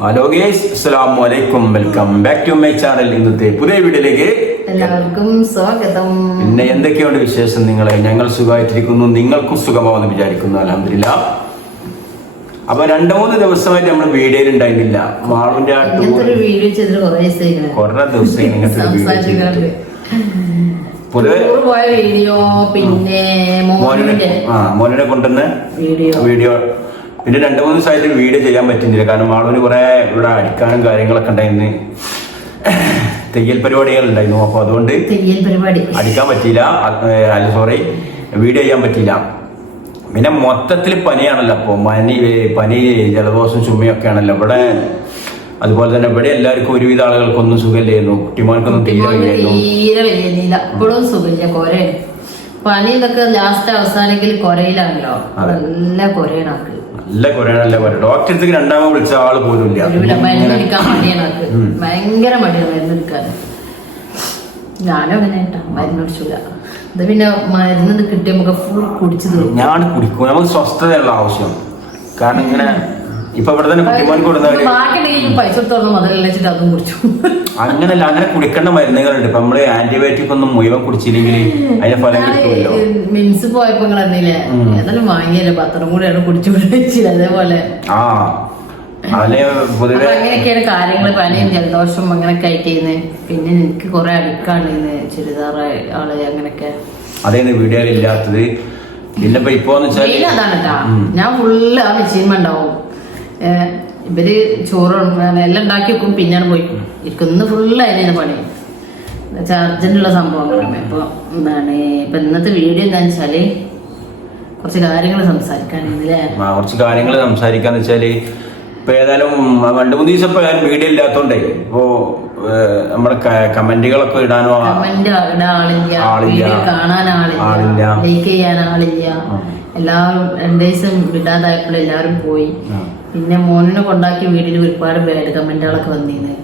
Hello guys, അസ്സലാമു അലൈക്കും. Welcome back to my channel. ഇന്നത്തെ പുതിയ വീഡിയോയിലേക്ക് എല്ലാവർക്കും സ്വാഗതം. പിന്നെ എന്തൊക്കെയുണ്ട് വിശേഷം? ഞങ്ങൾ സുഖമായിട്ടിരിക്കുന്നു, നിങ്ങൾക്കും സുഖമാവെന്ന് വിചാരിക്കുന്നു. അൽഹംദുലില്ലാഹ്. അപ്പൊ 2-3 ദിവസമായിട്ട് നമ്മൾ വീഡിയോയിൽ ഉണ്ടായിരുന്നില്ല. മാളുവിന്റെ വീഡിയോ ചെയ്തിട്ട് കുറെ ദിവസം പൊതുവെ പോയ വീഡിയോ, പിന്നെ മോനെ കൊണ്ടുവന്ന വീഡിയോ, പിന്നെ 2-3 ദിവസമായിട്ട് വീഡിയോ ചെയ്യാൻ പറ്റുന്നില്ല. കാരണം മാളുവിന് കുറെ ഇവിടെ അടിക്കാനും കാര്യങ്ങളൊക്കെ ഉണ്ടായിരുന്നു, തെയ്യൽ പരിപാടികൾ ഉണ്ടായിരുന്നു. അപ്പൊ അതുകൊണ്ട് അടിക്കാൻ പറ്റിയില്ല, സോറി, വീഡിയോ ചെയ്യാൻ പറ്റിയില്ല. പിന്നെ മൊത്തത്തിൽ പനിയാണല്ലോ. അപ്പൊ പനി ജലദോഷം ചുമയൊക്കെ ആണല്ലോ ഇവിടെ. അതുപോലെ തന്നെ ഇവിടെ എല്ലാവർക്കും ഒരുവിധ ആളുകൾക്കൊന്നും സുഖമില്ലായിരുന്നു. കുട്ടിമാർക്കൊന്നും തീരെ വലിയ ഇപ്പോഴും സുഖമില്ല. കൊര പനി ഇതൊക്കെ ലാസ്റ്റ് അവസാനിക്കൽ കൊരയിലാണല്ലോ. നല്ല കൊരയാണാക്ക്, നല്ല കൊറയാണല്ലേ കൊറ. ഡോക്ടറെ അടുത്തേക്ക് 2ാമത് വിളിച്ച ആള് പോലും ഇല്ല. മരുന്നെടുക്കാൻ മടിയാണാക്ക്, ഭയങ്കര മടിയാണ് മരുന്നെടുക്കാൻ. ഞാനും അങ്ങനെ മരുന്ന് കുടിച്ചില്ല. ഇത് പിന്നെ മരുന്ന് കിട്ടിയ നമുക്ക് ഫുൾ കുടിച്ചു തീർക്കും. ഞാൻ കുടിക്കും, നമുക്ക് സ്വസ്ഥതയുള്ള ആവശ്യം. കാരണം ഇങ്ങനെ ഇപ്പൊ ഇവിടെ തന്നെ കുട്ടിമാൻ കൊടുക്കുന്നവര് പൈസ തുറന്ന് മുതലെല്ലാം വെച്ചിട്ട് അതും കുടിച്ചു. അങ്ങനല്ല, അങ്ങനെ കുടിക്കേണ്ട മരുന്നുകളുണ്ട്. ഇപ്പൊ നമ്മള് ആന്റിബയോട്ടിക് ഒന്നും മുഴുവൻ കുടിച്ചില്ലെങ്കിൽ അതിന്റെ ഫലം കിട്ടുമല്ലോ. മിംസ് പോയപ്പോ നിങ്ങൾ അറിഞ്ഞില്ലേ, ഏതായാലും വാങ്ങിയല്ലേ, പത്രം കൂടെയാണ് കുടിച്ചു പിടിച്ചില്ല. അതേപോലെ അങ്ങനെയൊക്കെയാണ് കാര്യങ്ങൾ. പനിയും ജലദോഷം അങ്ങനെയൊക്കെ ആയിട്ട്. പിന്നെ എനിക്ക് കുറെ അടുക്കാണ് ചുരിദാർ ആള് അങ്ങനെയൊക്കെ. അതേന്ന് വീഡിയോയിൽ ഇല്ലാത്തത്. പിന്നെ ഇപ്പോന്ന് വെച്ചാൽ അതാണ് കേട്ടാ, ഞാൻ ഫുള്ള് ആ മെഷീൻ ഉണ്ടാവും. ഇവര് ചോറ് എല്ലാം ഉണ്ടാക്കി വെക്കും, പിന്നെയാണ് പോയി ഇരിക്കുന്നു. ഫുള്ള് അതിന് പണി, അർജന്റുള്ള സംഭവങ്ങളാണ്. ഇപ്പൊ എന്താണ് ഇപ്പൊ ഇന്നത്തെ വീഡിയോ എന്താന്ന് വെച്ചാല് കുറച്ച് കാര്യങ്ങൾ സംസാരിക്കാനില്ലേ. കുറച്ച് കാര്യങ്ങൾ സംസാരിക്കാന്ന് വെച്ചാല് ഇപ്പൊ ഏതായാലും 2-3 ദിവസം ഇപ്പൊ വീഡിയോ ഇല്ലാത്തോണ്ടേ ഇപ്പോ നമ്മുടെ കമന്റുകളൊക്കെ ഇടാനോ ആളില്ല, കാണാൻ ആളില്ല, ലൈക്ക് ചെയ്യാൻ ആളില്ല. എല്ലാവരും 2 ദിവസം വിടാതായപ്പോൾ എല്ലാവരും പോയി. പിന്നെ മോനെ കൊണ്ടാക്കിയ വീട്ടിൽ ഒരുപാട് ബാഡ് കമന്റുകളൊക്കെ വന്നിരുന്നു.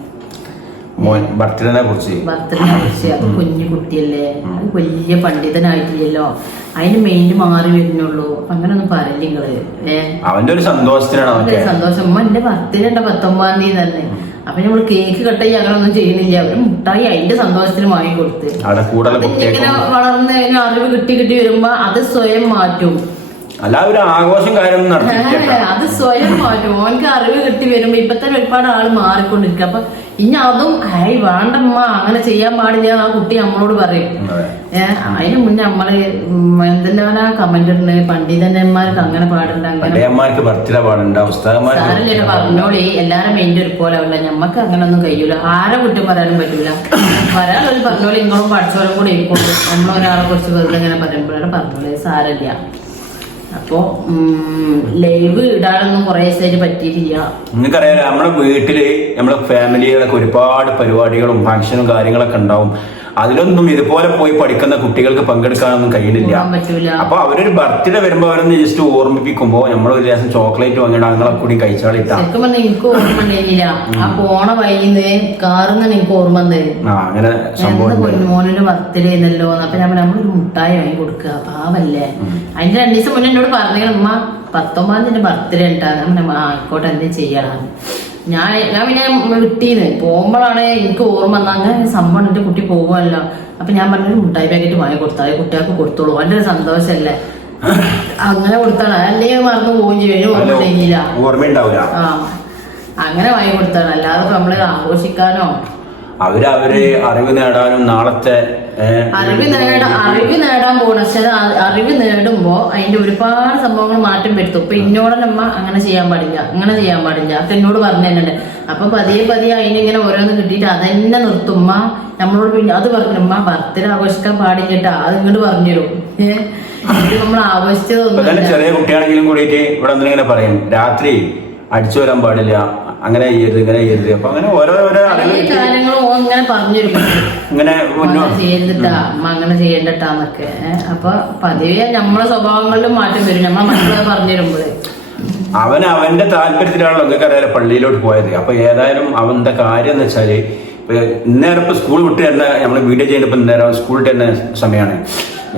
ബർത്ത്ഡേനെ കുറിച്ച്. അത് കുഞ്ഞു കുട്ടിയല്ലേ, അത് വലിയ പണ്ഡിതനായിട്ടില്ലല്ലോ, അതിന് മെയിൻ മാറി വരുന്നുള്ളൂ. അങ്ങനെ ഒന്നും പറയില്ല നിങ്ങള്. അവന്റെ ഒരു സന്തോഷത്തിനാണ് സന്തോഷം. ഉമ്മ എന്റെ ബർത്ത്ഡേ 19-ാം തീയതി തന്നെ. അപ്പൊ നമ്മള് കേക്ക് കട്ടായി അങ്ങനൊന്നും ചെയ്യുന്നില്ല. അവര് മുട്ടായി അതിന്റെ സന്തോഷത്തിന് വാങ്ങി കൊടുത്ത് ഇങ്ങനെ വളർന്ന് അറിവ് കിട്ടി വരുമ്പോ അത് സ്വയം മാറ്റും. അല്ല, ഒരു ആഘോഷം കാര്യം അത് സ്വയം മാറ്റും. ഓനക്ക് അറിവ് കിട്ടി വരുമ്പോ ഇപ്പൊ തന്നെ ഒരുപാട് ആള് മാറിക്കൊണ്ടിരിക്കുക. അപ്പൊ ഇനി അതും വേണ്ടമ്മ അങ്ങനെ ചെയ്യാൻ പാടില്ല ആ കുട്ടി നമ്മളോട് പറയും. അതിന് മുന്നേ നമ്മള് എന്തെല്ലാം കമന്റ് ഉണ്ട്, പണ്ഡിതന്മാർക്ക് അങ്ങനെ പാടുണ്ട്, അങ്ങനെ പറഞ്ഞോളി. എല്ലാരും മെയിൻ്റെ ഒരുപോലെ ഉള്ള ഞമ്മക്ക് അങ്ങനെ ഒന്നും കഴിയൂല. ആരെ കുറ്റം പറയാനും പറ്റൂല. പറയാനുള്ളത് പറഞ്ഞോളി. നിങ്ങളും പഠിച്ചവരും കൂടെ ഇരിക്കുള്ളൂ. നമ്മളൊരാളെ കുറിച്ച് വെറുതെ ഇങ്ങനെ പറയുമ്പോഴാണ് പറഞ്ഞോളി, സാരമില്ല. അപ്പൊ ലൈവ് ഇടാനൊന്നും കുറെ ദിവസമായിട്ട് പറ്റിയിട്ടില്ല. നിങ്ങൾക്കറിയാലോ, നമ്മുടെ വീട്ടില് നമ്മുടെ ഫാമിലികളൊക്കെ ഒരുപാട് പരിപാടികളും ഫംഗ്ഷനും കാര്യങ്ങളൊക്കെ ഉണ്ടാവും. അതിലൊന്നും ഇതുപോലെ പോയി പഠിക്കുന്ന കുട്ടികൾക്ക് പങ്കെടുക്കാനൊന്നും കഴിയുന്നില്ല. അപ്പൊ അവരൊരു ബർത്ത്ഡേ വരുമ്പോ അവരൊന്ന് ജസ്റ്റ് ഓർമ്മിപ്പിക്കുമ്പോ നമ്മൾ ഒരു ദിവസം ചോക്ലേറ്റ് വാങ്ങിയിട്ട് അങ്ങനെ കൂടി കഴിച്ചാളിട്ടാ. എനിക്ക് ഓർമ്മ ഉണ്ടായില്ല. ആ പോണ വൈകുന്നേ കാറുന്ന എനിക്ക് ഓർമ്മ അങ്ങനെ മോനൊരു ബർത്ത്ഡേ ആയിരുന്നല്ലോ. അപ്പൊ നമ്മളൊരു മുട്ടായി വാങ്ങി കൊടുക്കുക, പാവല്ലേ. അതിന്റെ 2 ദിവസം മുന്നേ എന്നോട് പറഞ്ഞ ഉമ്മ 19-ാം തീയതി ബർത്ത്ഡേ ഉണ്ടാകും, ആയിക്കോട്ടെ എന്ത് ചെയ്യണം. ഞാൻ പിന്നെ വിട്ടീന്ന് പോകുമ്പോഴാണ് എനിക്ക് ഓർമ്മ വന്ന അങ്ങനെ സംഭവം. എന്റെ കുട്ടി പോകുമല്ലോ. അപ്പൊ ഞാൻ പറഞ്ഞൊരു മുട്ടായി പാക്കറ്റ് വാങ്ങി കൊടുത്താൽ കുട്ടികൾക്ക് കൊടുത്തോളൂ, അതിന്റെ ഒരു സന്തോഷല്ലേ. അങ്ങനെ കൊടുത്താണ്, അല്ലെങ്കിൽ മറന്നു പോവുകയും ചെയ്യും, ഓർമ്മയില്ല. അങ്ങനെ വാങ്ങി കൊടുത്താണ്. അല്ലാതെ നമ്മള് ആഘോഷിക്കാനോ അവര് അറിവ് നേടാനും നാളത്തെ അറിവ് നേടാൻ പോകണം. പക്ഷെ അറിവ് നേടുമ്പോ അതിന്റെ ഒരുപാട് സംഭവങ്ങൾ മാറ്റം വരുത്തും. ഇപ്പൊ ഇന്നോടമ്മ അങ്ങനെ ചെയ്യാൻ പാടില്ല, അങ്ങനെ ചെയ്യാൻ പാടില്ല. അപ്പൊ എന്നോട് പറഞ്ഞു തന്നെ. അപ്പൊ പതിയെ അതിനിങ്ങനെ ഓരോന്ന് കിട്ടിയിട്ട് അതെന്നെ നിർത്തുമ്മ നമ്മളോട്. പിന്നെ അത് പറഞ്ഞുമ്മ ബർത്ത്ഡേ ആഘോഷിക്കാൻ പാടില്ലട്ടാ, അത് ഇങ്ങോട്ട് പറഞ്ഞുതരും. നമ്മൾ ആഘോഷിച്ചതൊന്നും. ചെറിയ കുട്ടിയാണെങ്കിലും കൂടിയിട്ട് ഇവിടെ ഇങ്ങനെ പറയും, രാത്രി അടിച്ചു വരാൻ പാടില്ല, അങ്ങനെ ചെയ്യരുത്, ഇങ്ങനെ ചെയ്യരുത്. അപ്പൊ അങ്ങനെ ഓരോരോ കാര്യങ്ങളും ഇങ്ങനെ പറഞ്ഞിരിക്കും, ഇങ്ങനെ ചെയ്യരുതിട്ടാ അമ്മ, അങ്ങനെ ചെയ്യണ്ടട്ടാന്നൊക്കെ. അപ്പൊ പതിവേ നമ്മളെ സ്വഭാവങ്ങളിലും മാറ്റം വരും, നമ്മളെ മക്കളെ പറഞ്ഞു തരുമ്പോഴേ. അവന്റെ താല്പര്യത്തിലാണല്ലോ നിങ്ങൾക്കറിയാലോ പള്ളിയിലോട്ട് പോയത്. അപ്പൊ ഏതായാലും അവന്റെ കാര്യം എന്ന് വെച്ചാല് ഇന്നേരം ഇപ്പൊ സ്കൂൾ വിട്ട് തന്നെ നമ്മള് വീഡിയോ ചെയ്യുന്നപ്പോ ഇന്നേരം സ്കൂളിൽ തന്നെ സമയമാണ്.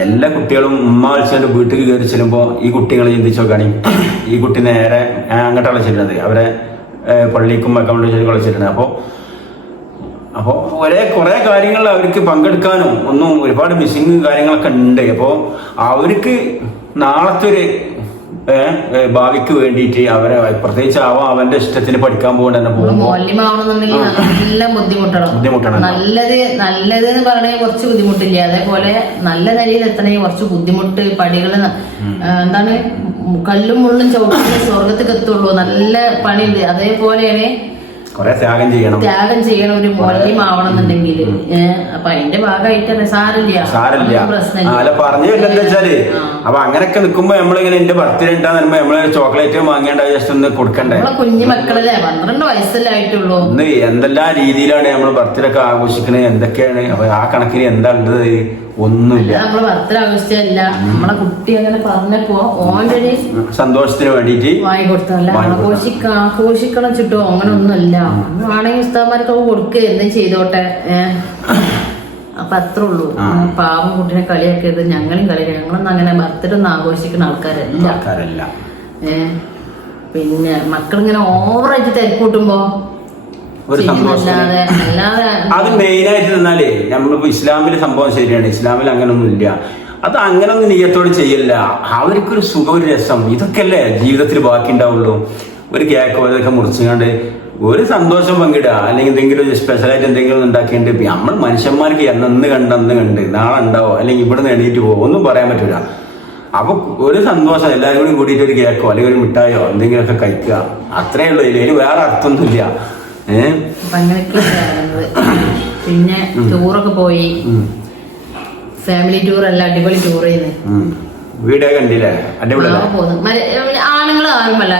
എല്ലാ കുട്ടികളും ഉമ്മ വിളിച്ചതിന്റെ വീട്ടിൽ കയറി ചെല്ലുമ്പോൾ ഈ കുട്ടികളെ ചിന്തിച്ചു നോക്കുകയാണെങ്കിൽ ഈ കുട്ടി നേരെ അങ്ങോട്ടാണ് ചെല്ലുന്നത്. അവരെ പള്ളിക്കും അക്കൗണ്ട് ചെയ്ത് കളിച്ചിട്ടുണ്ട്. അപ്പോൾ കുറേ കാര്യങ്ങൾ അവർക്ക് പങ്കെടുക്കാനും ഒന്നും ഒരുപാട് മിസ്സിങ് കാര്യങ്ങളൊക്കെ ഉണ്ട്. അപ്പോൾ അവർക്ക് നാളത്തെ ഒരു ഭാവിക്ക് വേണ്ടിയിട്ട് അവരെ പ്രത്യേകിച്ച് അവന്റെ ഇഷ്ടത്തിന് പഠിക്കാൻ പോകേണ്ട തന്നെ പോകുമ്പോൾ നല്ല ബുദ്ധിമുട്ടാണ്. നല്ലത് എന്ന് പറയണേ കുറച്ച് ബുദ്ധിമുട്ടില്ല, അതേപോലെ നല്ല നിലയിൽ എത്തണേ കുറച്ച് ബുദ്ധിമുട്ട്, പടികൾ എന്താണ് കല്ലും മുള്ളും ചവിട്ടി സ്വർഗത്തേക്ക് എത്തുള്ളൂ, നല്ല പണിയുണ്ട്. അതേപോലെയാണ് കൊറേ ത്യാഗം ചെയ്യണം ഒരു മൊല്യമാവണം എന്നുണ്ടെങ്കിൽ. അപ്പൊ അതിന്റെ ഭാഗമായിട്ട് സാരില്ല പ്രശ്നം പറഞ്ഞു എന്താ വെച്ചാല്. അപ്പൊ അങ്ങനെയൊക്കെ നിക്കുമ്പോ നമ്മളിങ്ങനെ എന്റെ ബർത്ത്ഡേ ഉണ്ടാകുമ്പോ നമ്മള് ചോക്ലേറ്റ് വാങ്ങേണ്ട ജസ്റ്റ് ഒന്ന് കൊടുക്കണ്ടേ. കുഞ്ഞു മക്കളല്ലേ, 12 വയസ്സല്ലേ ആയിട്ടുള്ളൂ. ഇന്ന് എന്തെല്ലാം രീതിയിലാണ് നമ്മൾ ബർത്ത്ഡേ ഒക്കെ ആഘോഷിക്കുന്നത്, എന്തൊക്കെയാണ്. അപ്പൊ ആ കണക്കിന് എന്താ ഉള്ളത്? ഒന്നുമില്ല. നമ്മള് ബർത്ത്ഡേ ആഘോഷിച്ചല്ല, നമ്മളെ കുട്ടി അങ്ങനെ പറഞ്ഞപ്പോ ഓൻ്റെ സന്തോഷത്തിന് വേണ്ടിട്ട് വാങ്ങിക്കൊടുത്തല്ല. ആഘോഷിക്കണം ചുട്ടോ അങ്ങനെ ഒന്നുമല്ല. ആണെങ്കിൽ ഉസ്താദ്മാർക്കൊക്കെ കൊടുക്കുക, എന്തും ചെയ്തോട്ടെ. അപ്പൊ അത്രേ ഉള്ളൂ. പാവം കുട്ടിനെ കളിയാക്കരുത്, ഞങ്ങളും കളിയാക്കുക. ഞങ്ങളൊന്നും അങ്ങനെ ബർത്ത്ഡേ ഒന്നും ആഘോഷിക്കുന്ന ആൾക്കാരല്ല. പിന്നെ മക്കളിങ്ങനെ ഓവറായിട്ട് തിരക്കൂട്ടുമ്പോ അത് മെയിനായിട്ട് നിന്നാലേ നമ്മളിപ്പോ ഇസ്ലാമിലെ സംഭവം ശരിയാണ്. ഇസ്ലാമിൽ അങ്ങനൊന്നും ഇല്ല. അത് അങ്ങനൊന്നും നീയത്തോട് ചെയ്യില്ല. അവർക്കൊരു സുഖം, ഒരു രസം, ഇതൊക്കെയല്ലേ ജീവിതത്തിൽ ബാക്കി ഉണ്ടാവുള്ളൂ. ഒരു കേക്കോ ഇതൊക്കെ മുറിച്ചുകൊണ്ട് ഒരു സന്തോഷം പങ്കിടുക, അല്ലെങ്കിൽ എന്തെങ്കിലും സ്പെഷ്യലായിട്ട് എന്തെങ്കിലും ഉണ്ടാക്കിയിട്ട് നമ്മൾ മനുഷ്യന്മാർക്ക് അന്ന് കണ്ട് നാളെ ഉണ്ടാവോ അല്ലെങ്കിൽ ഇവിടെ നിന്ന് എണീറ്റ് പോകും, ഒന്നും പറയാൻ പറ്റില്ല. അപ്പൊ ഒരു സന്തോഷം എല്ലാവരും കൂടി കൂടിയിട്ട് ഒരു കേക്കോ അല്ലെങ്കിൽ ഒരു മിഠായോ എന്തെങ്കിലുമൊക്കെ കഴിക്കുക, അത്രേ ഉള്ളൂ. ഇതിൽ വേറെ അർത്ഥമൊന്നുമില്ല. പിന്നെ ടൂറൊക്കെ പോയി, ഫാമിലി ടൂർ അല്ല, അടിപൊളി ടൂർ ചെയ്യുന്നത്. വീഡിയോ കണ്ടില്ലേ? ആണുങ്ങൾ ആരുമല്ല,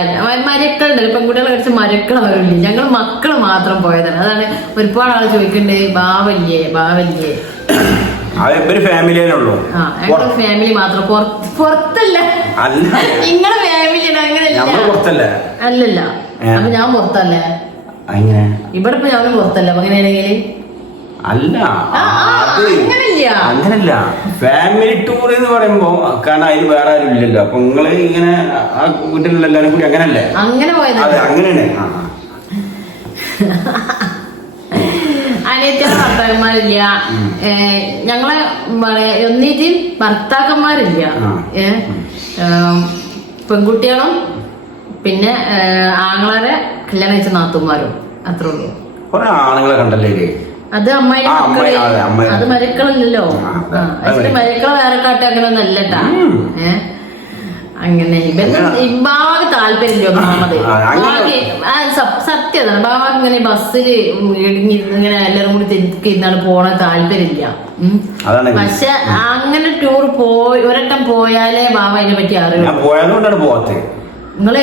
മരക്കളുണ്ടല്ലോ, പെൺകുട്ടികളെ കഴിച്ച് മരക്കൾ ആരുമില്ല. ഞങ്ങൾ മക്കള് മാത്രം പോയതാണ്. അതാണ് ഒരുപാട് ആള് ചോദിക്കണ്ടേ, ബാവല്ലേ ഫാമിലിയിലുള്ളൂ. ഫാമിലി മാത്രം, പുറത്തല്ല. നിങ്ങളെ ഫാമിലി അങ്ങനെയല്ല. അല്ലല്ല, അപ്പൊ ഞാൻ പുറത്തല്ലേ? ഇവിടെ ഇപ്പൊ ഞാനും പുറത്തല്ല. അങ്ങനെയാണെങ്കിൽ അല്ല, അങ്ങനല്ല. ഫാമിലി ടൂർ എന്ന് പറയുമ്പോ കാരണം അതിൽ വേറെ ആരും ഇല്ലല്ലോ. അപ്പൊ നിങ്ങള് ഇങ്ങനെ ആ വീട്ടിലുള്ള എല്ലാരും കൂടി അങ്ങനല്ലേ? അങ്ങനെ പോയത്. അതെ, അങ്ങനെയാണ്. അനിയത്തിയുടെ ഭർത്താക്കന്മാരില്ല, ഞങ്ങളെ ഒന്നിച്ചും ഭർത്താക്കന്മാരില്ല. പെൺകുട്ടികളും പിന്നെ ആങ്ങളെ കല്യാണം കഴിച്ച നാത്തുമാരും, അത്രേ ഉള്ളൂ. കുറെ ആണുങ്ങളെ കണ്ടല്ലേ? അത് അമ്മായി മക്കളെ, അത് മരക്കളല്ലല്ലോ. മരക്കളെ വേറെ കാട്ടെ അങ്ങനെ ഒന്നും അല്ലട്ടാ. അങ്ങനെ ബാഗ് താല്പര്യമില്ല. ഒന്നാമത് സത്യതാണ്, ബാഗ് ഇങ്ങനെ ബസ്സില് ഇങ്ങനെ എല്ലാരും കൂടി തിരിക്കുന്ന പോണ താല്പര്യമില്ല. പക്ഷെ അങ്ങനെ ടൂർ പോയി ഒരട്ടം പോയാലേ ബാബ അതിനെ പറ്റി അറിയാം. നിങ്ങള്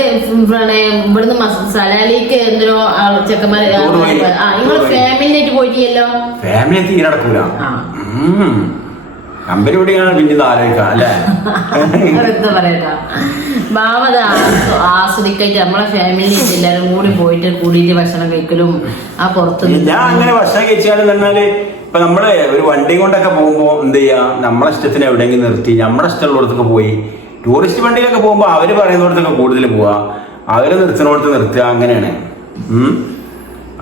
ഇവിടുന്ന് സലാലിക്ക് എന്തിനോ ചെക്കന്മാര് നിങ്ങള് ഫാമിലി ആയിട്ട് പോയിട്ടില്ലല്ലോ? ഫാമിലി തീരെ നടക്കൂല. എന്താ പറയാ, ബാബത് ആസ്വദിക്കായിട്ട് നമ്മളെ ഫാമിലി എല്ലാരും കൂടി കൂടിയിട്ട് ഭക്ഷണം കഴിക്കലും ആ പുറത്ത്. ഞാൻ അങ്ങനെ ഭക്ഷണം കഴിച്ചാലും തന്നാല് ഇപ്പൊ നമ്മള് ഒരു വണ്ടി കൊണ്ടൊക്കെ പോകുമ്പോ എന്ത് ചെയ്യാ, നമ്മളെ ഇഷ്ടത്തിന് എവിടെയെങ്കിലും നിർത്തി നമ്മളെ ഇഷ്ടമുള്ളിടത്തൊക്കെ പോയി. ടൂറിസ്റ്റ് വണ്ടിയിലൊക്കെ പോകുമ്പോ അവര് പറയുന്നിടത്തൊക്കെ കൂടുതൽ പോവാ, അവര് നിർത്തുന്നിടത്ത് നിർത്തുക, അങ്ങനെയാണ്.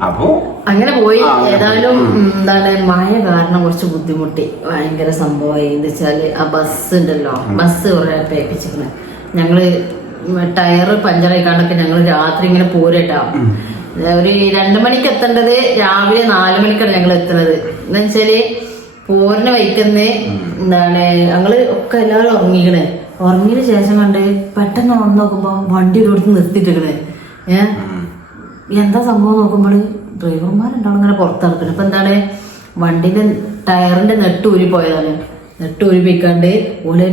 അപ്പോ അങ്ങനെ പോയി. ഏതായാലും എന്താണ് മഴ കാരണം കുറച്ച് ബുദ്ധിമുട്ടി, ഭയങ്കര സംഭവമായി. എന്താ വെച്ചാല് ആ ബസ് ഉണ്ടല്ലോ, ബസ് കുറെ പേപ്പിച്ചിരുന്നു. ഞങ്ങള് ടയറ് പഞ്ചറായിക്കാണ്ടൊക്കെ ഞങ്ങള് രാത്രി ഇങ്ങനെ പോരട്ടാ. ഒരു 2 മണിക്ക് എത്തേണ്ടത് രാവിലെ 4 മണിക്കാണ് ഞങ്ങൾ എത്തുന്നത്. എന്താ വെച്ചാല് പോരിനെ വയ്ക്കുന്നേ എന്താണ് ഞങ്ങള് ഒക്കെ എല്ലാവരും ഉറങ്ങിയതിന് ശേഷം കണ്ട് പെട്ടെന്ന് വന്ന് നോക്കുമ്പോ വണ്ടി കൊടുത്ത് നിർത്തിയിട്ടിരിക്കണേ. എന്താ സംഭവം നോക്കുമ്പോള് ഡ്രൈവർമാരുണ്ടാവും ഇങ്ങനെ പുറത്തിറക്കുന്നത്. ഇപ്പൊ എന്താണ് വണ്ടിന്റെ ടയറിന്റെ നെട്ട് ഊരിപ്പോയതാണ്. നെട്ട് ഊരിപ്പിക്കാണ്ട് ഓലെ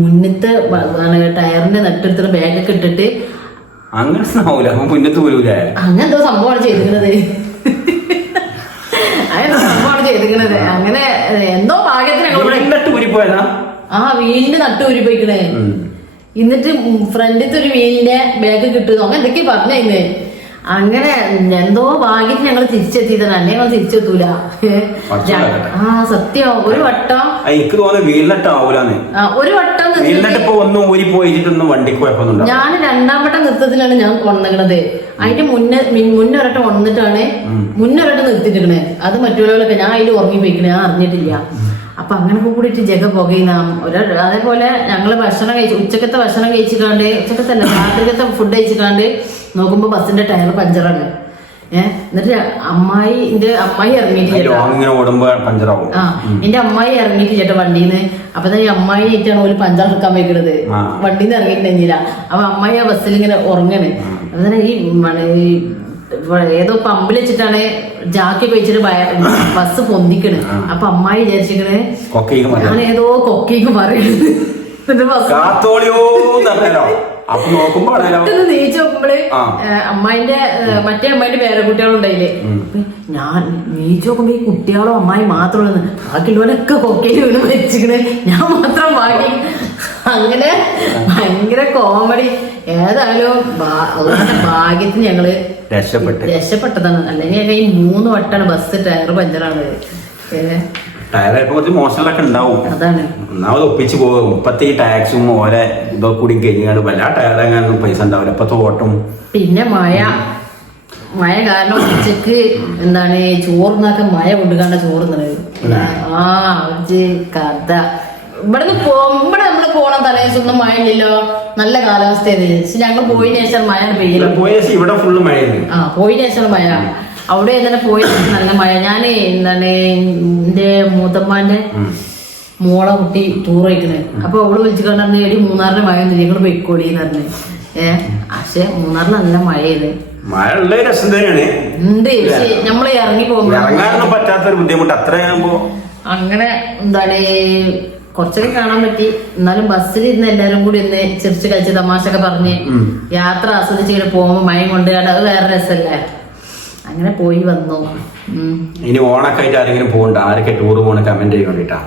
മുന്നത്തെ ടയറിന്റെ നെട്ടെടുത്തിട്ട് ബാഗൊക്കെ ഇട്ടിട്ട് അങ്ങനെന്തോ സംഭവമാണ് ചെയ്തിരിക്കുന്നത്. അങ്ങനെ എന്തോ ഭാഗ്യത്തിന് വീലിന്റെ നട്ട് ഊരിപ്പോയിക്കണേ. എന്നിട്ട് ഫ്രണ്ടിലത്തെ ഒരു വീലിന്റെ ബാഗ് കിട്ടുന്നു, അങ്ങനെ എന്തൊക്കെയാ പറഞ്ഞേ. അങ്ങനെ എന്തോ ഭാഗ്യത്തിന് ഞങ്ങൾ തിരിച്ചെത്തിയതാണ്. അല്ലേ ഞങ്ങൾ തിരിച്ചെത്തൂല. സത്യം ഒരു വട്ടം എനിക്ക് തോന്നുന്നു വീലിനട്ടാവൂലെന്ന്. ഒരു വട്ടം വീലിനട്ട് ഇപ്പൊ ഒന്നും ഊരി പോയിട്ടൊന്നും വണ്ടിക്ക് കുഴപ്പമൊന്നും. ഞാൻ 2ാം വട്ടം നൃത്തത്തിലാണ് ഞാൻ കൊണ്ടുവന്നത്. അതിന്റെ മുന്നൊരട്ടം കൊണ്ടിട്ടാണ് മുന്നൊരട്ടം നിർത്തിട്ടിരിക്കണേ. അത് മറ്റുള്ളവരൊക്കെ ഞാൻ അതിൽ ഉറങ്ങിപ്പോയിക്കണേ, ഞാൻ അറിഞ്ഞിട്ടില്ല. അപ്പൊ അങ്ങനൊക്കെ കൂടിയിട്ട് ജഗ പുകയുന്ന അതേപോലെ ഞങ്ങള് ഭക്ഷണം ഉച്ചക്കത്തെ ഭക്ഷണം കഴിച്ചിട്ടാണ്ട്, ഉച്ചക്കത്തല്ല രാത്രിക്കത്തെ ഫുഡ് കഴിച്ചിട്ടാണ്ട് നോക്കുമ്പോ ബസ്സിന്റെ ടയർ പഞ്ചറാണ്. എന്നിട്ട് എന്റെ അമ്മായി ഇറങ്ങിയിട്ടില്ല. എന്റെ അമ്മായി ഇറങ്ങിയിട്ടില്ല വണ്ടിന്ന്. അപ്പൊ ഈ അമ്മായി ആയിട്ടാണ് ഒരു പഞ്ചർ എടുക്കാൻ വെക്കണത്. വണ്ടിന്ന് ഇറങ്ങിയിട്ടുണ്ടെങ്കില. അപ്പൊ അമ്മായി ആ ബസ്സിൽ ഇങ്ങനെ ഉറങ്ങണ്. അപ്പൊ തന്നെ ഈ ഏതോ പമ്പിൽ വെച്ചിട്ടാണ് ജാക്കി വെച്ചിട്ട് ബസ് പൊന്തിക്കണ്. അപ്പൊ അമ്മായി വിചാരിച്ചിക്കണ് ഞാൻ ഏതോ കൊക്കേക്ക് പറയുന്നത്. നീച്ച് നോക്കുമ്പോള് അമ്മായിന്റെ മറ്റേ അമ്മായിന്റെ പേരക്കുട്ടികളുണ്ടായില്ലേ. ഞാൻ നീച്ച് നോക്കുമ്പോ ഈ കുട്ടികളും അമ്മായി മാത്രമുള്ളൂ. ബാക്കിയുള്ളവരൊക്കെ കൊക്കയിൽ വീണ് വെച്ചിക്കണ്, ഞാൻ മാത്രം ബാക്കി. അങ്ങനെ ഭയങ്കര കോമഡി. ഏതായാലും ഭാഗ്യത്തിന് ഞങ്ങള് രക്ഷപ്പെട്ടതാണ്. അല്ലെങ്കിൽ ഈ 3 വട്ടാണ് ബസ് ടയർ പഞ്ചറാണ്. ടയർ മോശങ്ങളൊക്കെ ഉണ്ടാവും. അതാണ് ഒന്നാമത് ഒപ്പിച്ച് പോകും. ഇപ്പത്തെ ഈ ടാക്സും ഓരോ ഇതൊക്കെ കൂടി കഴിഞ്ഞാൽ വല്ല ടയറെങ്ങാനും പൈസ ഉണ്ടാവില്ല ഇപ്പത്തെ ഓട്ടം. പിന്നെ മഴ കാരണം ഉച്ചക്ക് ചോറുന്നാക്കാൻ മഴ കൊണ്ടുകാണ്ട ചോറുന്നത്. കഥ ഇവിടെ നമ്മള് പോണ തലേദിവസം മഴ ഇല്ലല്ലോ, നല്ല കാലാവസ്ഥയാണ്. പക്ഷെ ഞങ്ങൾ പോയതിനു ശേഷം മഴ പെയ്യല്ലോ. ഇവിടെ ഫുള്ള് മഴയുണ്ട്. പോയതിനു ശേഷം മഴ. അവിടെ പോയി നല്ല മഴ. ഞാന് എന്റെ മൂത്തമ്മാന്റെ മോളെ കുട്ടി ടൂർ കഴിക്കുന്നത്. അപ്പൊ അവള് വിളിച്ചു കണ്ടു എടി മൂന്നാറിന്റെ മഴ ഒന്നും ഞങ്ങള് പൊയ്ക്കോളിന്ന് പറഞ്ഞു. പക്ഷെ മൂന്നാറിൽ നല്ല മഴയത്. മഴ ഉള്ള രസം തന്നെയാണ്. ഉണ്ട്. പക്ഷെ നമ്മള് ഇറങ്ങി പോകുമ്പോ പറ്റാത്തൊരു ബുദ്ധിമുട്ട് അത്രയാകുമ്പോ അങ്ങനെ കുറച്ചൊക്കെ കാണാൻ പറ്റി. എന്നാലും ബസ്സിൽ ഇരുന്ന് എല്ലാരും കൂടി ഒന്ന് ചിരിച്ച് കളിച്ച് തമാശൊക്കെ പറഞ്ഞ് യാത്ര ആസ്വദിച്ച് ഇങ്ങനെ പോകുമ്പോ മഴ കൊണ്ട് അത് വേറെ രസമല്ലേ. അങ്ങനെ പോയി വന്നു. ഇനി ഓണൊക്കെ ആയിട്ട് ആരെങ്കിലും പോകണ്ട, ആരൊക്കെ ടൂർ പോകണ കമന്റ് ചെയ്യാൻ വേണ്ടിട്ടാ.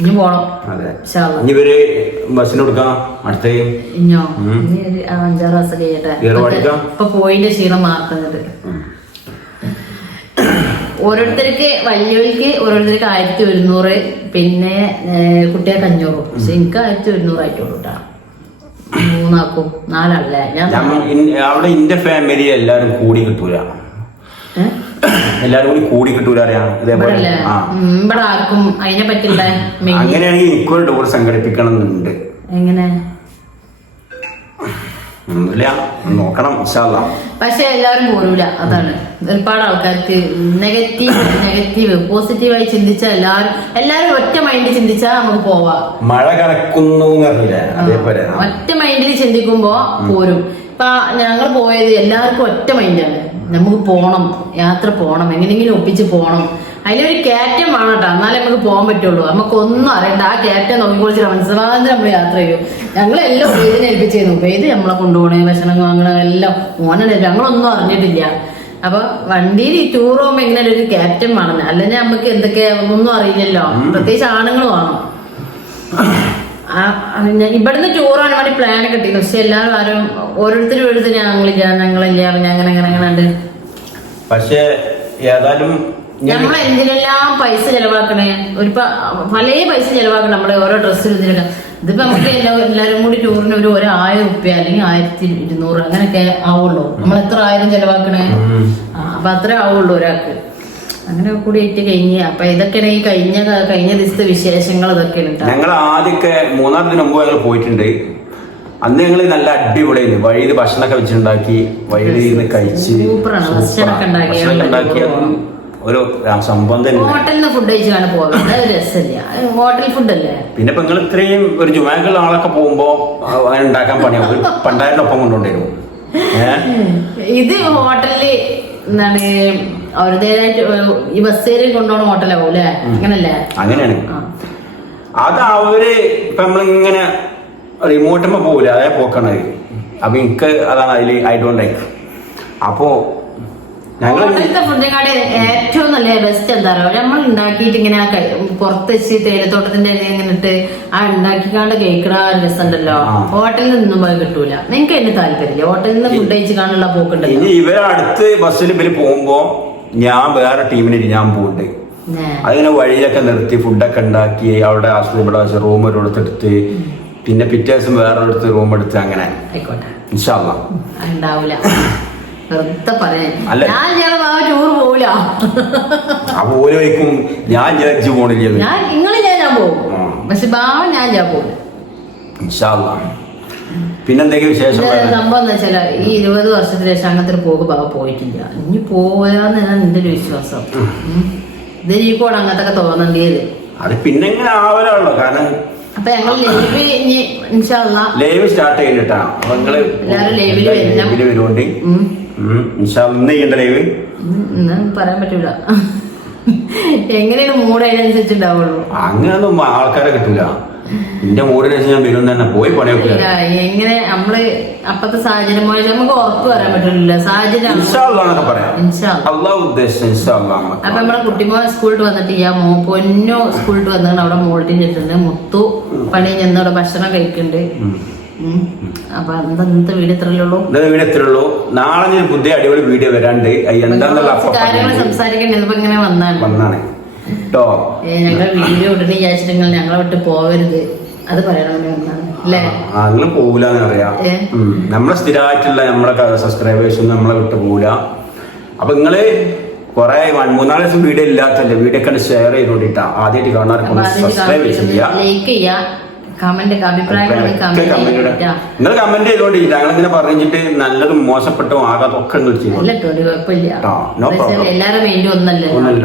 ഇനി പോണം. അതെ, ഇനി ഇവര് ബസ്സിന് കൊടുക്കാം. അടുത്ത ഇഞ്ഞോ 5-6 ദിവസം കഴിയട്ടെ. ഇപ്പൊ പോയിന്റെ ക്ഷീണം മാറുന്നത്. ഓരോരുത്തർക്ക് വലിയവർക്ക് ഓരോരുത്തർക്ക് 1100, പിന്നെ കുട്ടികൾക്ക് 500. പക്ഷെ എനിക്ക് 1100 ആയിട്ടുള്ളൂ കേട്ടാ. 3 ആക്കും 4 ആളല്ലേ. അവിടെ എന്റെ ഫാമിലി എല്ലാരും കൂടി കിട്ടൂല. എല്ലാരും കൂടി കിട്ടൂല അറിയാം. ഇവിടെ ആർക്കും അതിനെ പറ്റില്ല. അങ്ങനെയാണെങ്കിൽ എനിക്കൊരു ടൂർ സംഘടിപ്പിക്കണം എന്നുണ്ട്. എങ്ങനെ നോക്കണം. പക്ഷെ എല്ലാവരും പോരൂല. അതാണ് ഒരുപാട് ആൾക്കാർക്ക് നെഗറ്റീവ് പോസിറ്റീവായി ചിന്തിച്ചാൽ എല്ലാരും ഒറ്റ മൈൻഡിൽ ചിന്തിച്ചാൽ നമുക്ക് പോവാം. മഴ കണക്കുന്നു അതേപോലെ ഒറ്റ മൈൻഡിൽ ചിന്തിക്കുമ്പോ പോരും. ഇപ്പൊ ഞങ്ങൾ പോയത് എല്ലാവർക്കും ഒറ്റ മൈൻഡാണ്. നമുക്ക് പോണം, യാത്ര പോണം, എങ്ങനെയെങ്കിലും ഒപ്പിച്ച് പോണം. അതിലൊരു കയറ്റം വേണം കേട്ടോ, എന്നാലേ നമുക്ക് പോകാൻ പറ്റുള്ളൂ. നമുക്കൊന്നും അറിയണ്ട. ആ കയറ്റം നോക്കിക്കൊളിച്ച് മനസ്സിലാകാതെ നമ്മൾ യാത്ര ചെയ്യും. ഞങ്ങളെല്ലാം ഉപയോഗിച്ച് ഏൽപ്പിച്ചിരുന്നു. ഉപയോഗിച്ച് നമ്മളെ കൊണ്ടുപോകണേ, ഭക്ഷണം വാങ്ങണം, എല്ലാം മോനെ ഞങ്ങളൊന്നും അറിഞ്ഞിട്ടില്ല. അപ്പൊ വണ്ടിയിൽ ഈ ടൂർ പോകുമ്പോ എങ്ങനെ ഒരു കയറ്റം വേണം. അല്ലെങ്കിൽ നമുക്ക് എന്തൊക്കെ ഒന്നും അറിയില്ലല്ലോ. പ്രത്യേകിച്ച് ആണുങ്ങൾ വേണം. ഇവിടുന്ന് ടൂർ പോകാൻ വേണ്ടി പ്ലാൻ കിട്ടിയിരുന്നു. പക്ഷെ എല്ലാവരും ഓരോരുത്തരും ഞങ്ങളില്ല അങ്ങനെ ഉണ്ട്. പക്ഷെ ഏതായാലും നമ്മൾ എന്തിനെല്ലാം പൈസ ചെലവാക്കണേ, പല പൈസ ചെലവാക്കണം നമ്മള് ഓരോ ഡ്രസ്സിൽ ഇതിനൊക്കെ. ഇതിപ്പോ നമുക്ക് എല്ലാരും കൂടി ടൂറിന് ഒരു 1000 റുപ്യ അല്ലെങ്കിൽ 1200 അങ്ങനെയൊക്കെ ആവുള്ളൂ. നമ്മൾ എത്ര 1000 ചെലവാക്കണേ? അപ്പൊ അത്രേ ആവുള്ളൂ ഒരാൾക്ക്. അങ്ങനെ കൂടി ആയിട്ട് കഴിഞ്ഞ്. അപ്പൊ ഇതൊക്കെയാണ് ഈ കഴിഞ്ഞ ദിവസത്തെ വിശേഷങ്ങൾ. ഇതൊക്കെയാണ്. ഞങ്ങൾ ആദ്യമൊക്കെ 3-4 ദിനം മുമ്പ് ഞങ്ങൾ പോയിട്ടുണ്ട്. അന്ന് ഞങ്ങൾ നല്ല അടിപൊളിയായിരുന്നു. വഴിയിൽ ഭക്ഷണമൊക്കെ വെച്ചുണ്ടാക്കി വഴിയിൽ ഇരുന്ന് കഴിച്ച് ഭക്ഷണമൊക്കെ ഉണ്ടാക്കി ഒരു സംഭവം തന്നെ. ഹോട്ടലിൽ നിന്ന് ഫുഡ് കഴിച്ചാണ് പോകുന്നത്. അത് രസമില്ല, ഹോട്ടൽ ഫുഡല്ലേ. പിന്നെ ഇപ്പൊ നിങ്ങൾ ഇത്രയും ഒരു ജുമാക്കുള്ള ആളൊക്കെ പോകുമ്പോ അങ്ങനെ ഉണ്ടാക്കാൻ പണിയാവും. 2000 ഒപ്പം കൊണ്ടുകൊണ്ടിരുന്നു. ഇത് ഹോട്ടലില് അവരുടേതായിട്ട് ഈ ബസ്സേരിൽ കൊണ്ടുപോകണ ഹോട്ടലാവും അല്ലേ? അങ്ങനല്ലേ? അങ്ങനെയാണ്. അത് അവര് ഇപ്പൊ നമ്മളിങ്ങനെ റിമോട്ടുമ്പോ പോകൂല, അതേ പോക്കണത്. അപ്പൊ എനിക്ക് അതാണ് അതില് ഐ ഡോണ്ട് ലൈക്ക്. അപ്പോ ഹോട്ടലത്തെ ഫുഡിനെക്കാട് ഏറ്റവും നല്ല ബെസ്റ്റ് എന്താ പറയുക, നമ്മൾ ഉണ്ടാക്കിയിട്ട് ഇങ്ങനെ പുറത്ത് വെച്ച് തേയിലത്തോട്ടത്തിന്റെ ഇങ്ങനെ ഇട്ട് ആ ഉണ്ടാക്കിക്കാണ്ട് കഴിക്കണ രസം ഉണ്ടല്ലോ. ഹോട്ടലിൽ നിന്നും പോയി കിട്ടൂല. നിങ്ങൾക്ക് എന്നെ താല്പര്യമില്ല ഹോട്ടലിൽ നിന്ന് ഫുഡ് കഴിച്ച് കാണാനുള്ള പോക്കുണ്ടല്ലോ. ഇനി ഇവരെ അടുത്ത് ബസ്സിൽ ഇവര് പോകുമ്പോ ഞാൻ വേറെ ടീമിന് ഞാൻ പോകുന്നുണ്ട്. അതിങ്ങനെ വഴിയിലൊക്കെ നിർത്തി ഫുഡൊക്കെ ഉണ്ടാക്കി അവിടെ ആശുപത്രി റൂം ഒരിടത്തെടുത്ത് പിന്നെ പിറ്റേ ദിവസം വേറൊരിടത്ത് റൂം എടുത്ത് അങ്ങനെ ആയിക്കോട്ടെ ഇൻഷാ അല്ലാ. ഉണ്ടാവൂല വെറുതെ പറയാൻ അല്ല. ഞാൻ ഞങ്ങൾ ടൂർ പോവില്ല. അപ്പൊ ഓരോ വയ്ക്കും ഞാൻ ജഡ്ജ് പോണില്ല ഞാൻ ഞാൻ പോകും പക്ഷെ ഭാവം ഞാൻ പോകും. ഇൻഷാ അല്ലാ. പിന്നെന്തെങ്കിലും വിശേഷം സംഭവം എന്താ വെച്ചാൽ ഈ 20 വർഷത്തിന് ശേഷം അങ്ങനത്തെ പോകും ഭാവം പോയിട്ടില്ല. ഇനി പോയാന്ന് എന്റെ ഒരു വിശ്വാസം. ഇതിനീപ്പോടെ അങ്ങനത്തെ ഒക്കെ തോന്നേണ്ടത് അത് പിന്നെ ഇങ്ങനെ ആവലാണല്ലോ. കാരണം അപ്പൊ ഞങ്ങൾ ലൈവ് സ്റ്റാർട്ട് ചെയ്തിട്ടാ അപ്പൊ നിങ്ങള് ലൈവില് വരുന്നുണ്ട്. ഇന്ന് ചെയ്യണ്ട ലൈവ് പറയാൻ പറ്റൂല. എങ്ങനെയാണ് മൂഡ് അതിനനുസരിച്ചുണ്ടാവുള്ളൂ. അങ്ങനെയൊന്നും ആൾക്കാരെ കിട്ടൂല. എന്റെ മൂടിനനുസരിച്ച് ഞാൻ വരും തന്നെ പോയി പണിയൊക്കെ എങ്ങനെ നമ്മള് അപ്പത്തെ സാഹചര്യം നമുക്ക് ഉറപ്പ് പറയാൻ പറ്റില്ല. സാഹചര്യം അപ്പൊ നമ്മളെ കുട്ടിമോ സ്കൂളിൽ വന്നിട്ട് പൊന്നോ സ്കൂളിൽ വന്നിട്ട് അവിടെ മോൾട്ടിൽ ചെല്ലുന്നുണ്ട്. മുത്തു പണി ചെന്ന് അവിടെ ഭക്ഷണം കഴിക്കുന്നുണ്ട്. അപ്പൊ ഇന്നത്തെ വീഡിയോ എത്രയുള്ളൂ. നാളെ പുതിയ അടിപൊളി വീഡിയോ വരാണ്ട് കാര്യങ്ങൾ സംസാരിക്കണ്ടേ ഇങ്ങനെ വന്നാണ് ഞങ്ങൾ വീഡിയോ ഉടനെ വിചാരിച്ചിട്ട് ഞങ്ങളെ വിട്ട് പോവരുത്. അത് പറയണമെന്ന് പോകൂലെന്ന് അറിയാം. നമ്മളെ സ്ഥിരമായിട്ടുള്ള നമ്മളെ സബ്സ്ക്രൈബേഴ്സ് നമ്മളെ വിട്ട് പോകൂല. അപ്പൊ നിങ്ങള് കൊറേ 3-4 ദിവസം വീഡിയോ ഇല്ലാത്തല്ലേ വീഡിയോ ഒക്കെ ഷെയർ ചെയ്തോണ്ടിട്ടാ ആദ്യമായിട്ട് കാണാൻ സബ്സ്ക്രൈബ് ചെയ്യുക, ലൈക്ക് ചെയ്യുക, കമന്റ് അഭിപ്രായങ്ങൾ നിങ്ങൾ കമന്റ് ചെയ്തോണ്ടിരിക്കും. ഞങ്ങളിങ്ങനെ പറഞ്ഞിട്ട് നല്ലതും മോശപ്പെട്ടതും ആകാതൊക്കെ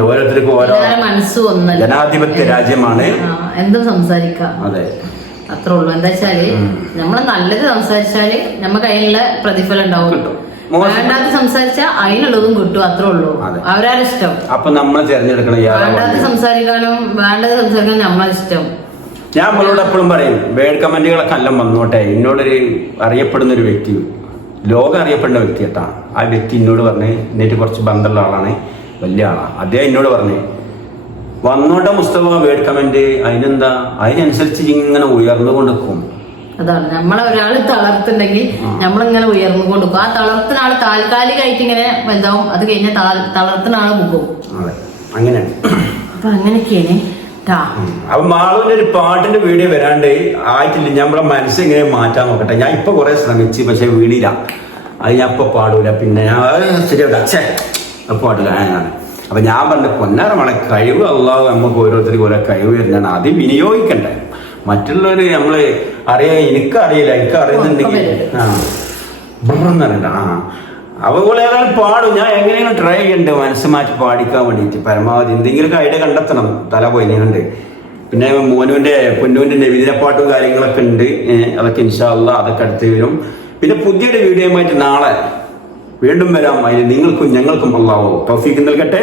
ഓരോരുത്തർക്കും ഓരോ ജനാധിപത്യ രാജ്യമാണ്. എന്തും സംസാരിക്കാം. അതെ അത്രേ ഉള്ളൂ. എന്താ വെച്ചാല് നമ്മള് നല്ലത് സംസാരിച്ചാല് നമുക്ക് അതിനുള്ള പ്രതിഫലം ഉണ്ടാവും. വേണ്ടാത്ത സംസാരിച്ചാൽ അതിനുള്ളതും കിട്ടും. അത്രേ ഉള്ളൂ. അവരാരിഷ്ടം. അപ്പൊ നമ്മൾ തിരഞ്ഞെടുക്കണം. വേണ്ടാത്ത സംസാരിക്കാനും വേണ്ടത് സംസാരിക്കാനും നമ്മളിഷ്ടം. ഞാൻ നമ്മളോട് എപ്പോഴും പറയും വേഡ് കമന്റുകളൊക്കെ എല്ലാം വന്നോട്ടെ. എന്നോടൊരു അറിയപ്പെടുന്ന ഒരു വ്യക്തി, ലോകം അറിയപ്പെടുന്ന വ്യക്തി കേട്ടാ. ആ വ്യക്തി എന്നോട് പറഞ്ഞ് എന്നിട്ട് കുറച്ച് ബന്ധമുള്ള ആളാണ്, വലിയ ആളാണ്. അദ്ദേഹം എന്നോട് പറഞ്ഞ് വന്നോട്ടെ മുസ്തഫ വേഡ് കമന്റ്, അതിനെന്താ അതിനനുസരിച്ച് ഇങ്ങനെ ഉയർന്നുകൊണ്ട് നിൽക്കും. അതാണ് നമ്മളെ ഒരാൾ തളർത്തുണ്ടെങ്കിൽ നമ്മളിങ്ങനെ ഉയർന്നുകൊണ്ട് നിൽക്കും. ആ തളർത്തുന്ന ആള് താൽക്കാലികമായിട്ട് ഇങ്ങനെ എന്താവും, അത് കഴിഞ്ഞാൽ തളർത്തുന്ന ആള് മുക്കും. അങ്ങനെയാണ്. അപ്പൊ അങ്ങനെയൊക്കെയാണ്. അപ്പൊ മാളുവിന്റെ ഒരു പാട്ടിന്റെ വീഡിയോ വരാണ്ട് ആയിട്ടില്ല. നമ്മളെ മനസ്സ് ഇങ്ങനെ മാറ്റാൻ നോക്കട്ടെ. ഞാൻ ഇപ്പൊ കുറെ ശ്രമിച്ചു, പക്ഷെ വീണില്ല. അത് ഞാൻ ഇപ്പൊ പാടൂല. പിന്നെ ഞാൻ ശരിയാവില്ല പാടില്ല. അപ്പൊ ഞാൻ പറഞ്ഞ പൊന്നാര മണ കഴിവ് അള്ളാഹു നമുക്ക് ഓരോരുത്തർക്ക് ഓരോ കഴിവ് വരുന്നതാണ്. അത് വിനിയോഗിക്കണ്ടേ. മറ്റുള്ളവര് നമ്മള് എനിക്കറിയില്ല, എനിക്ക് അറിയുന്നുണ്ടെങ്കിൽ അതുപോലെ ഏതായാലും പാടും. ഞാൻ എങ്ങനെയാണ് ട്രൈ ചെയ്യണ്ടേ മനസ്സ് മാറ്റി പാടിക്കാൻ വേണ്ടിയിട്ട് പരമാവധി എന്തെങ്കിലുമൊക്കെ ഐഡിയ കണ്ടെത്തണം. തല പോയിട്ടുണ്ട്. പിന്നെ പൊന്നുവിന്റെ നബിദിന പാട്ടും കാര്യങ്ങളൊക്കെ ഉണ്ട്. അതൊക്കെ ഇൻഷാ അല്ലാഹ് അതൊക്കെ അടുത്ത് വരും. പിന്നെ പുതിയൊരു വീഡിയോയുമായിട്ട് നാളെ വീണ്ടും വരാം. അതിന് നിങ്ങൾക്കും ഞങ്ങൾക്കും അല്ലാഹു തൗഫീഖ് നൽകട്ടെ.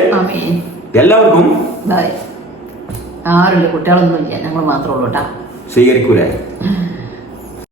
എല്ലാവർക്കും ആരുമില്ല, കുട്ടികളൊന്നും ഇല്ല, ഞങ്ങൾ മാത്രമേ ഉള്ളൂ. സ്വീകരിക്കൂലേ?